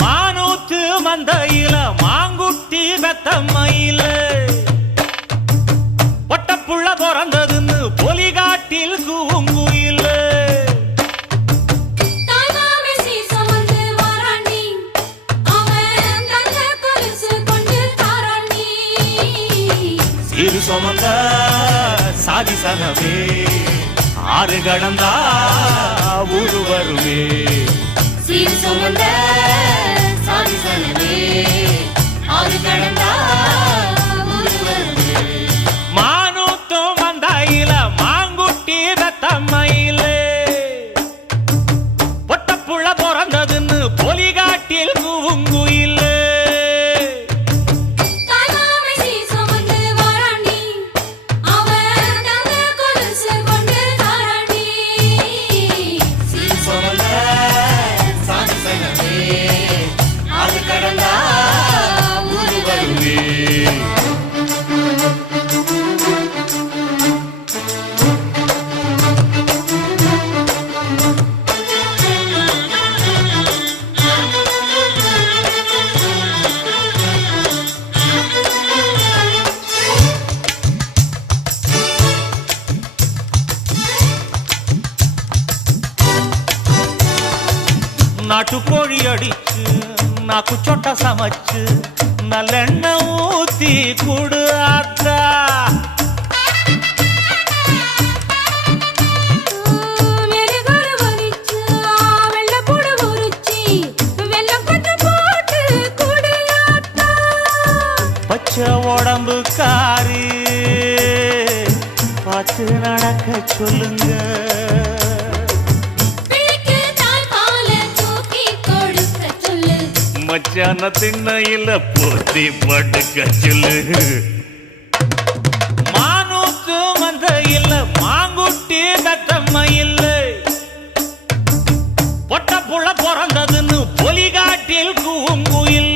மானூத்து மந்தையில மாங்குட்டி பெத்தம்மையில பொட்டப்புள்ள பிறந்ததுன்னு பொலிகாட்டில் கூங்குயில இரு சுமந்த சாதி சனவே ஆறு கடந்தா ஊரு வருவே சீர் சுமந்த சாதி சனவே ஆறு கடந்தா ஊரு வருவே மானூத்தும் மந்தாயில மாங்குட்டி பெத்தம்மையில பொட்டப்புள்ள பிறந்ததுன்னு பொலிகாட்டில் கூங்குயில நாட்டுக்கோழி அடிச்சு நாக்கு சொட்ட சமைச்சு நல்லெண்ணெய் ஊத்தி குடு ஆத்தா பச்சை உடம்பு காரி பார்த்து நடக்க சொல்லுங்க மச்சான திண்ணையில போத்தி படுக்க சொல்லு மானூத்து மந்தையில மாங்குட்டி பெத்தம்மையில பொட்டப்புள்ள பிறந்ததுன்னு பொலிகாட்டில் கூங்குயில்